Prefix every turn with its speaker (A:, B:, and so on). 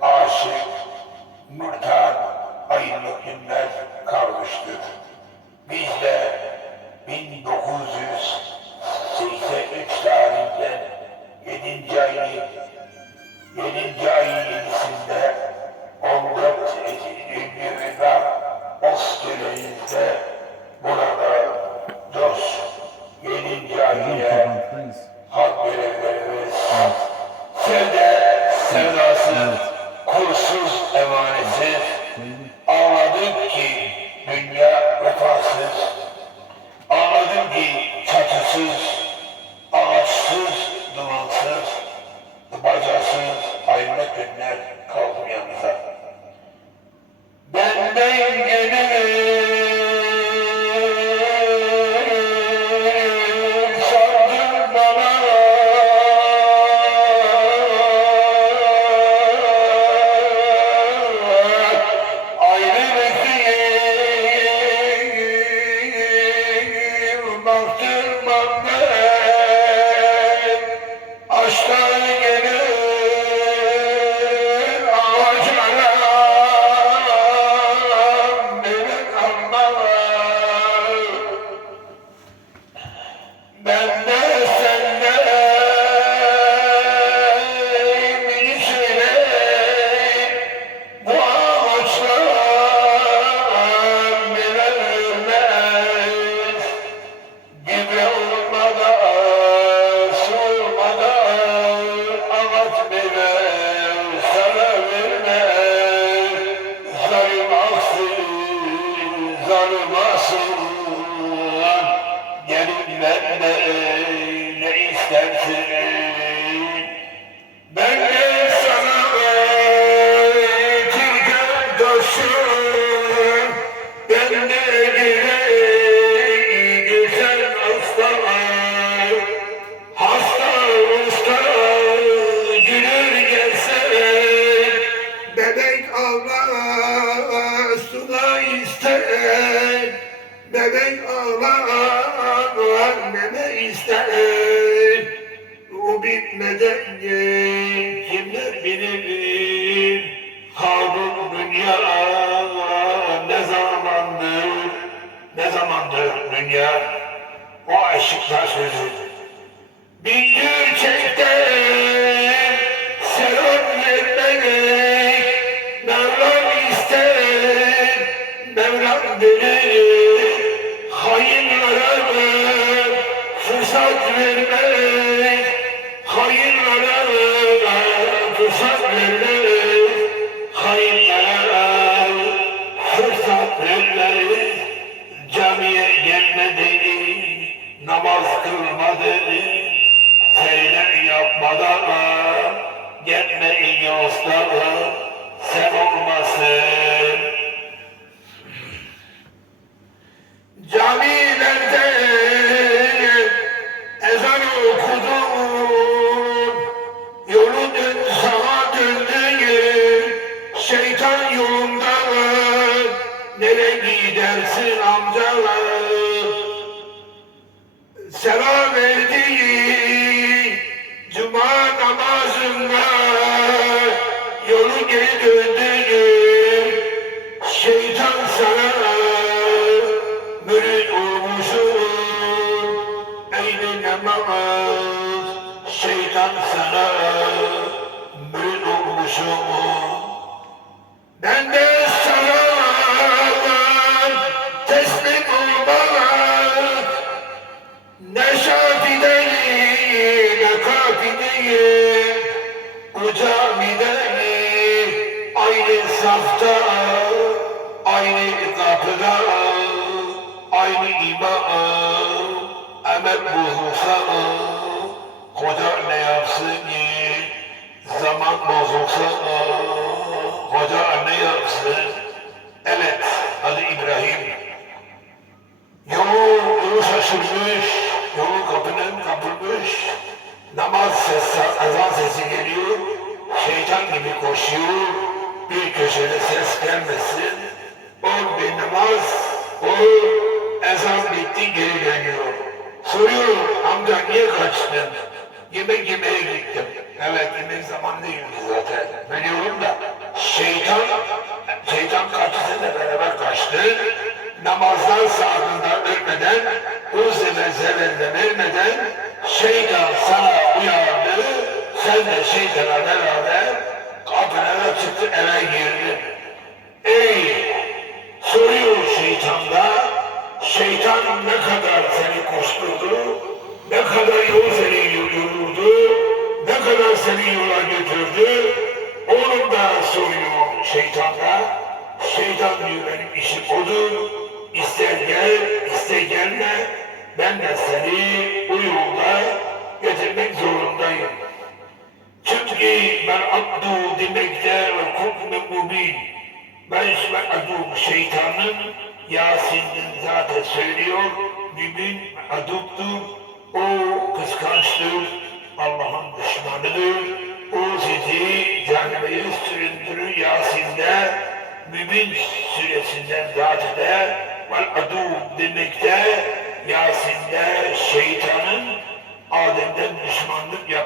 A: aşık, mürtan ayrılık günler kalmıştır. Biz de 1983 tarihinden 7. ayın 7. ayın 7'sinde to Bebek ağlar meme ister de kimler bilir Kaldım dünya ne zamandır Ne zamandır dünya? O aşıklar sözü. Bin gerçekten selam vermemek Mevlam ister Mevlam bilir Gelmeyin yolsta Sen olmasın. Camilerde ezan okudun Yolu dön sağa döndün Şeytan yolunda Nereye gidersin amcalar? Selam aynı safta Aynı kapıda Aynı imam Emel bozulsa Koca ne yapsın ki Zaman bozulsa Koca ne yapsın Evet hadi İbrahim Yolu, yolu şaşırmış, yolu kapının kapılmış. Namaz sesi, ezan sesi geliyor. Şeytan gibi koşuyor bir köşede ses gelmesin. On bin namaz, o ezan bitti geri dönüyor. Soruyorum amca niye kaçtın? Yemek yemeye gittim. Evet yemek zamanı değildi zaten. Biliyorum da şeytan, şeytan kaçtı da beraber kaçtı. Namazdan saatinde ölmeden, uzeme zevelle vermeden şeytan sana uyardı. Sen de şeytana beraber kapılara çıktı eve girdin. Ey soruyor şeytan da şeytan ne kadar seni koşturdu, ne kadar yol seni yoruldu, ne kadar seni yola götürdü, onu da soruyor şeytan da. Şeytan diyor benim işim odur, ister gel, ister gelme, ben de seni bu yolda getirmek zorundayım. Çünkü ben abdu demekte ve kufme mubin. Ben ben adu şeytanın Yasin'in zaten söylüyor. Mümin aduptur. O kıskançtır. Allah'ın düşmanıdır. O sizi cehenneme süründürür Yasin'de. Mümin suresinden zaten de vel adu demekte Yasin'de şeytanın Adem'den düşmanlık yap